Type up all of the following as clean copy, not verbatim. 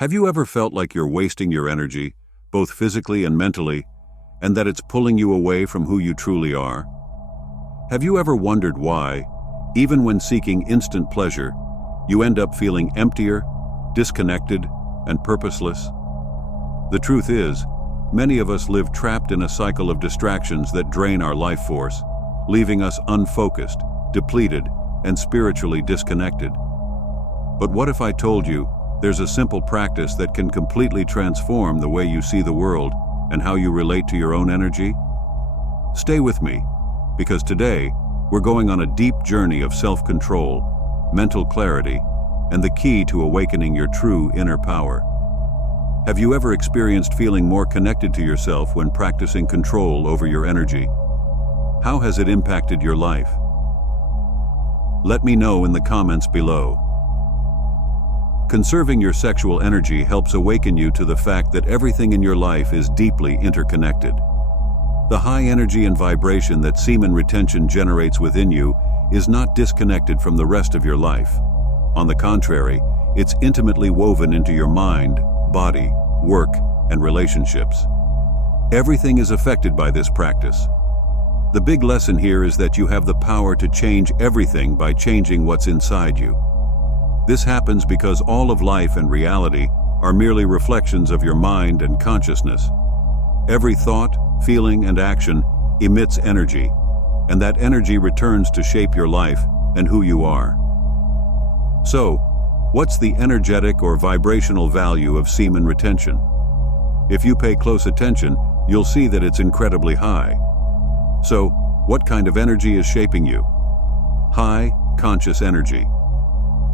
Have you ever felt like you're wasting your energy, both physically and mentally, and that it's pulling you away from who you truly are? Have you ever wondered why, even when seeking instant pleasure, you end up feeling emptier, disconnected, and purposeless? The truth is, many of us live trapped in a cycle of distractions that drain our life force, leaving us unfocused, depleted, and spiritually disconnected. But what if I told you there's a simple practice that can completely transform the way you see the world and how you relate to your own energy? Stay with me, because today we're going on a deep journey of self-control, mental clarity, and the key to awakening your true inner power. Have you ever experienced feeling more connected to yourself when practicing control over your energy? How has it impacted your life? Let me know in the comments below. Conserving your sexual energy helps awaken you to the fact that everything in your life is deeply interconnected. The high energy and vibration that semen retention generates within you is not disconnected from the rest of your life. On the contrary, it's intimately woven into your mind, body, work, and relationships. Everything is affected by this practice. The big lesson here is that you have the power to change everything by changing what's inside you. This happens because all of life and reality are merely reflections of your mind and consciousness. Every thought, feeling, and action emits energy, and that energy returns to shape your life and who you are. So, what's the energetic or vibrational value of semen retention? If you pay close attention, you'll see that it's incredibly high. So, what kind of energy is shaping you? High, conscious energy.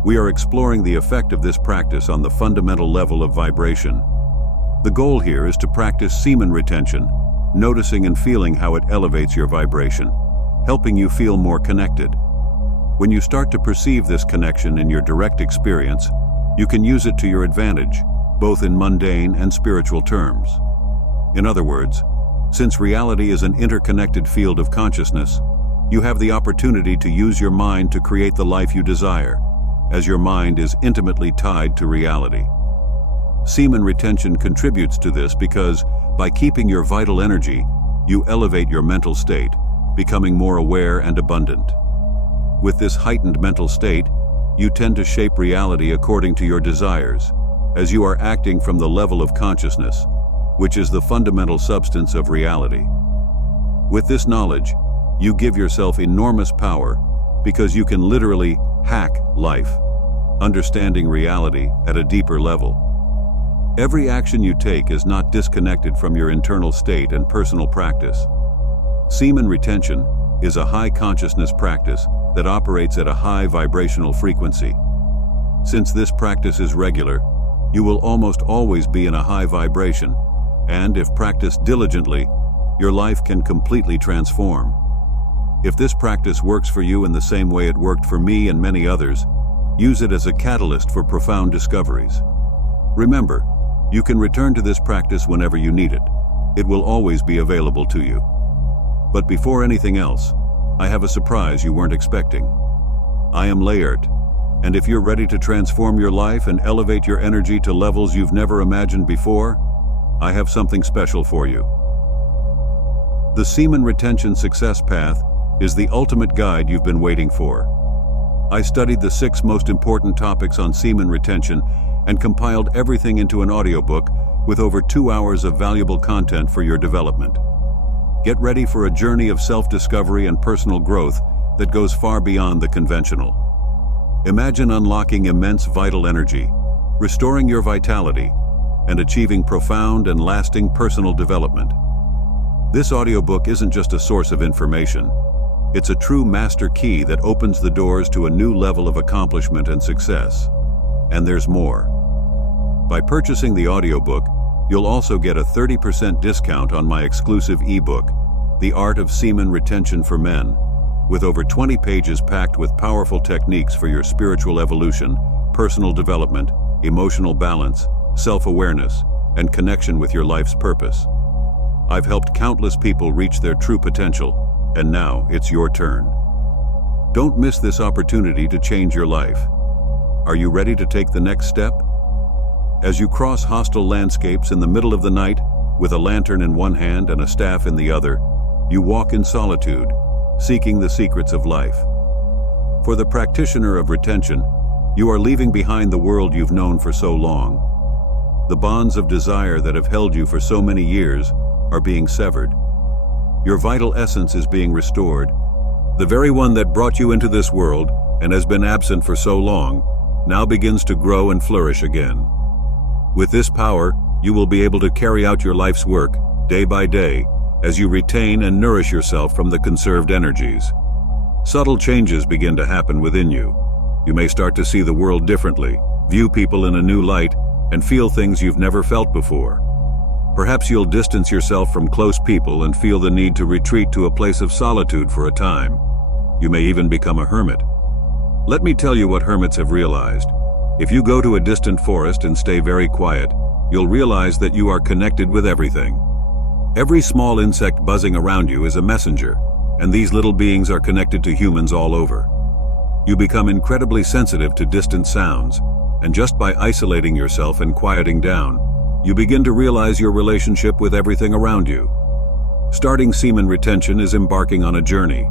We are exploring the effect of this practice on the fundamental level of vibration. The goal here is to practice semen retention, noticing and feeling how it elevates your vibration, helping you feel more connected. When you start to perceive this connection in your direct experience, you can use it to your advantage, both in mundane and spiritual terms. In other words, since reality is an interconnected field of consciousness, you have the opportunity to use your mind to create the life you desire, as your mind is intimately tied to reality. Semen retention contributes to this because, by keeping your vital energy, you elevate your mental state, becoming more aware and abundant. With this heightened mental state, you tend to shape reality according to your desires, as you are acting from the level of consciousness, which is the fundamental substance of reality. With this knowledge, you give yourself enormous power because you can literally hack life, understanding reality at a deeper level. Every action you take is not disconnected from your internal state and personal practice. Semen retention is a high consciousness practice that operates at a high vibrational frequency. Since this practice is regular, you will almost always be in a high vibration, and if practiced diligently, your life can completely transform. If this practice works for you in the same way it worked for me and many others, use it as a catalyst for profound discoveries. Remember, you can return to this practice whenever you need it. It will always be available to you. But before anything else, I have a surprise you weren't expecting. I am Layert, and if you're ready to transform your life and elevate your energy to levels you've never imagined before, I have something special for you. The Semen Retention Success Path is the ultimate guide you've been waiting for. I studied the 6 most important topics on semen retention and compiled everything into an audiobook with over 2 hours of valuable content for your development. Get ready for a journey of self-discovery and personal growth that goes far beyond the conventional. Imagine unlocking immense vital energy, restoring your vitality, and achieving profound and lasting personal development. This audiobook isn't just a source of information. It's a true master key that opens the doors to a new level of accomplishment and success. And there's more. By purchasing the audiobook, you'll also get a 30% discount on my exclusive ebook, The Art of Semen Retention for Men, with over 20 pages packed with powerful techniques for your spiritual evolution, personal development, emotional balance, self-awareness, and connection with your life's purpose. I've helped countless people reach their true potential, and now it's your turn. Don't miss this opportunity to change your life. Are you ready to take the next step? As you cross hostile landscapes in the middle of the night, with a lantern in one hand and a staff in the other, you walk in solitude, seeking the secrets of life. For the practitioner of retention, you are leaving behind the world you've known for so long. The bonds of desire that have held you for so many years are being severed. Your vital essence is being restored. The very one that brought you into this world and has been absent for so long now begins to grow and flourish again. With this power, you will be able to carry out your life's work, day by day, as you retain and nourish yourself from the conserved energies. Subtle changes begin to happen within you. You may start to see the world differently, view people in a new light, and feel things you've never felt before. Perhaps you'll distance yourself from close people and feel the need to retreat to a place of solitude for a time. You may even become a hermit. Let me tell you what hermits have realized. If you go to a distant forest and stay very quiet, you'll realize that you are connected with everything. Every small insect buzzing around you is a messenger, and these little beings are connected to humans all over. You become incredibly sensitive to distant sounds, and just by isolating yourself and quieting down, you begin to realize your relationship with everything around you. Starting semen retention is embarking on a journey.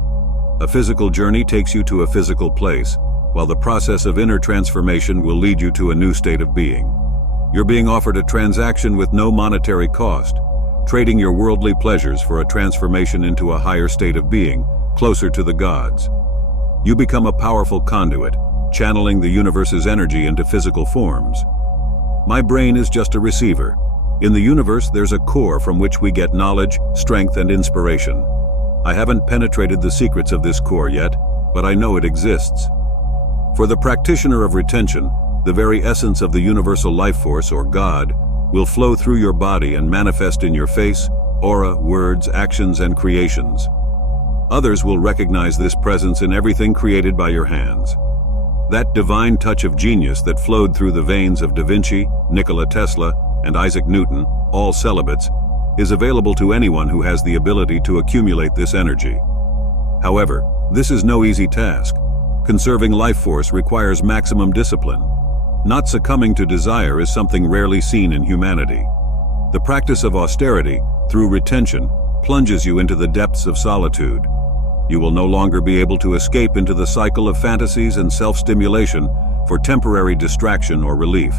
A physical journey takes you to a physical place, while the process of inner transformation will lead you to a new state of being. You're being offered a transaction with no monetary cost, trading your worldly pleasures for a transformation into a higher state of being, closer to the gods. You become a powerful conduit, channeling the universe's energy into physical forms. My brain is just a receiver. In the universe, there's a core from which we get knowledge, strength, and inspiration. I haven't penetrated the secrets of this core yet, but I know it exists. For the practitioner of retention, the very essence of the universal life force, or God, will flow through your body and manifest in your face, aura, words, actions, and creations. Others will recognize this presence in everything created by your hands. That divine touch of genius that flowed through the veins of Da Vinci, Nikola Tesla, and Isaac Newton, all celibates, is available to anyone who has the ability to accumulate this energy. However, this is no easy task. Conserving life force requires maximum discipline. Not succumbing to desire is something rarely seen in humanity. The practice of austerity, through retention, plunges you into the depths of solitude. You will no longer be able to escape into the cycle of fantasies and self-stimulation for temporary distraction or relief.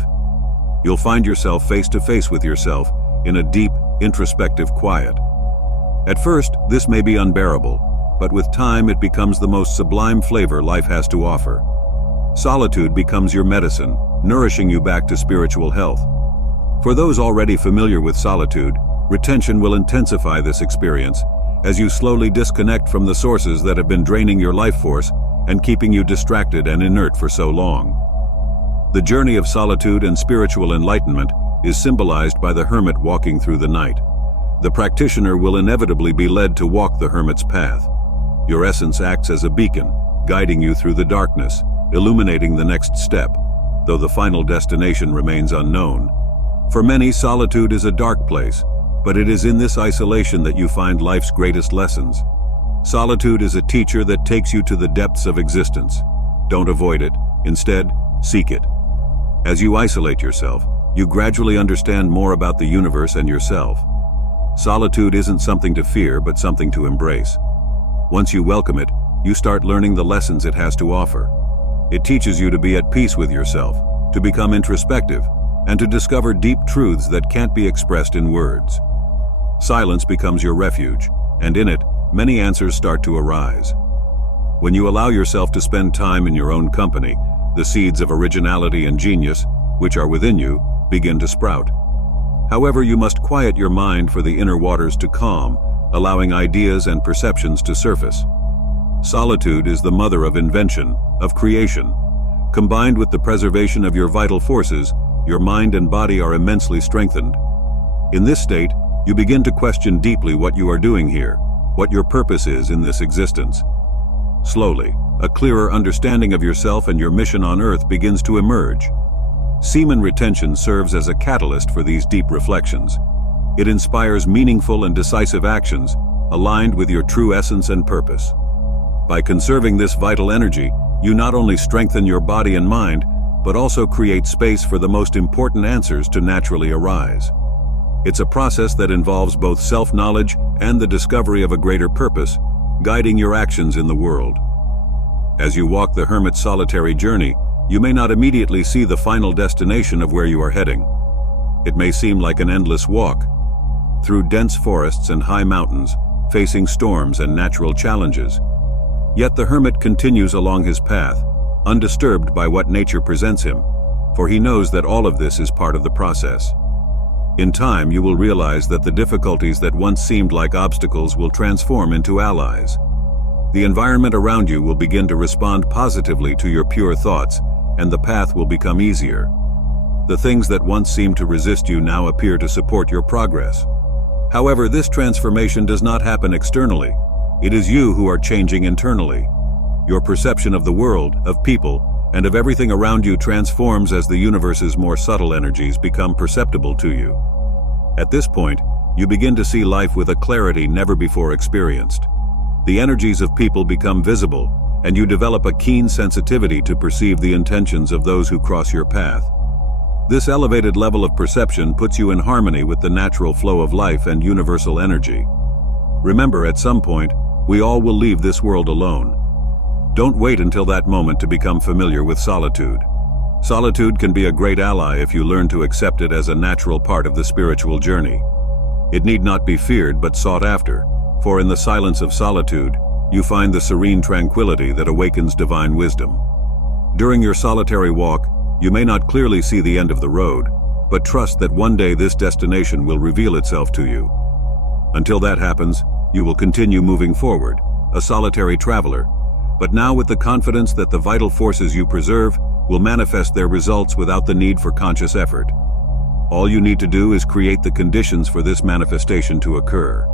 You'll find yourself face to face with yourself in a deep, introspective quiet. At first, this may be unbearable, but with time it becomes the most sublime flavor life has to offer. Solitude becomes your medicine, nourishing you back to spiritual health. For those already familiar with solitude, retention will intensify this experience as you slowly disconnect from the sources that have been draining your life force and keeping you distracted and inert for so long. The journey of solitude and spiritual enlightenment is symbolized by the hermit walking through the night. The practitioner will inevitably be led to walk the hermit's path. Your essence acts as a beacon, guiding you through the darkness, illuminating the next step, though the final destination remains unknown. For many, solitude is a dark place, but it is in this isolation that you find life's greatest lessons. Solitude is a teacher that takes you to the depths of existence. Don't avoid it. Instead, seek it. As you isolate yourself, you gradually understand more about the universe and yourself. Solitude isn't something to fear, but something to embrace. Once you welcome it, you start learning the lessons it has to offer. It teaches you to be at peace with yourself, to become introspective, and to discover deep truths that can't be expressed in words. Silence becomes your refuge, and in it, many answers start to arise. When you allow yourself to spend time in your own company, the seeds of originality and genius, which are within you, begin to sprout. However, you must quiet your mind for the inner waters to calm, allowing ideas and perceptions to surface. Solitude is the mother of invention, of creation. Combined with the preservation of your vital forces, your mind and body are immensely strengthened. In this state, you begin to question deeply what you are doing here, what your purpose is in this existence. Slowly, a clearer understanding of yourself and your mission on Earth begins to emerge. Semen retention serves as a catalyst for these deep reflections. It inspires meaningful and decisive actions, aligned with your true essence and purpose. By conserving this vital energy, you not only strengthen your body and mind, but also create space for the most important answers to naturally arise. It's a process that involves both self-knowledge and the discovery of a greater purpose, guiding your actions in the world. As you walk the hermit's solitary journey, you may not immediately see the final destination of where you are heading. It may seem like an endless walk, through dense forests and high mountains, facing storms and natural challenges. Yet the hermit continues along his path, undisturbed by what nature presents him, for he knows that all of this is part of the process. In time, you will realize that the difficulties that once seemed like obstacles will transform into allies. The environment around you will begin to respond positively to your pure thoughts, and the path will become easier. The things that once seemed to resist you now appear to support your progress. However, this transformation does not happen externally. It is you who are changing internally. Your perception of the world, of people, and of everything around you transforms as the universe's more subtle energies become perceptible to you. At this point, you begin to see life with a clarity never before experienced. The energies of people become visible, and you develop a keen sensitivity to perceive the intentions of those who cross your path. This elevated level of perception puts you in harmony with the natural flow of life and universal energy. Remember, at some point, we all will leave this world alone. Don't wait until that moment to become familiar with solitude. Solitude can be a great ally if you learn to accept it as a natural part of the spiritual journey. It need not be feared but sought after, for in the silence of solitude, you find the serene tranquility that awakens divine wisdom. During your solitary walk, you may not clearly see the end of the road, but trust that one day this destination will reveal itself to you. Until that happens, you will continue moving forward, a solitary traveler, but now with the confidence that the vital forces you preserve will manifest their results without the need for conscious effort. All you need to do is create the conditions for this manifestation to occur.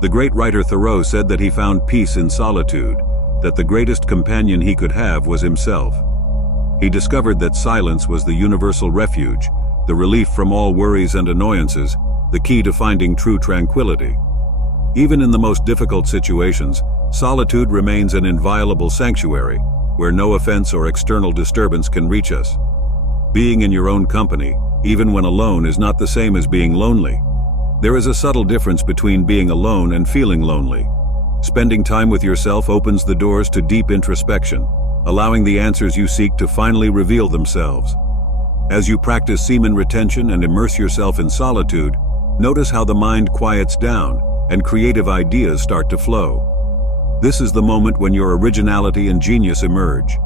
The great writer Thoreau said that he found peace in solitude, that the greatest companion he could have was himself. He discovered that silence was the universal refuge, the relief from all worries and annoyances, the key to finding true tranquility. Even in the most difficult situations, solitude remains an inviolable sanctuary, where no offense or external disturbance can reach us. Being in your own company, even when alone, is not the same as being lonely. There is a subtle difference between being alone and feeling lonely. Spending time with yourself opens the doors to deep introspection, allowing the answers you seek to finally reveal themselves. As you practice semen retention and immerse yourself in solitude, notice how the mind quiets down and creative ideas start to flow. This is the moment when your originality and genius emerge.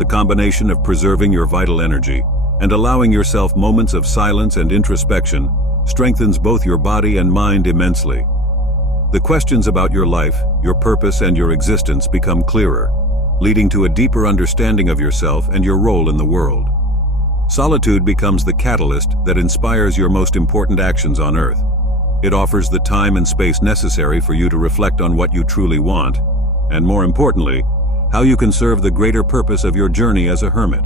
The combination of preserving your vital energy and allowing yourself moments of silence and introspection strengthens both your body and mind immensely. The questions about your life, your purpose, and your existence become clearer, leading to a deeper understanding of yourself and your role in the world. Solitude becomes the catalyst that inspires your most important actions on Earth. It offers the time and space necessary for you to reflect on what you truly want, and more importantly, how you can serve the greater purpose of your journey as a hermit.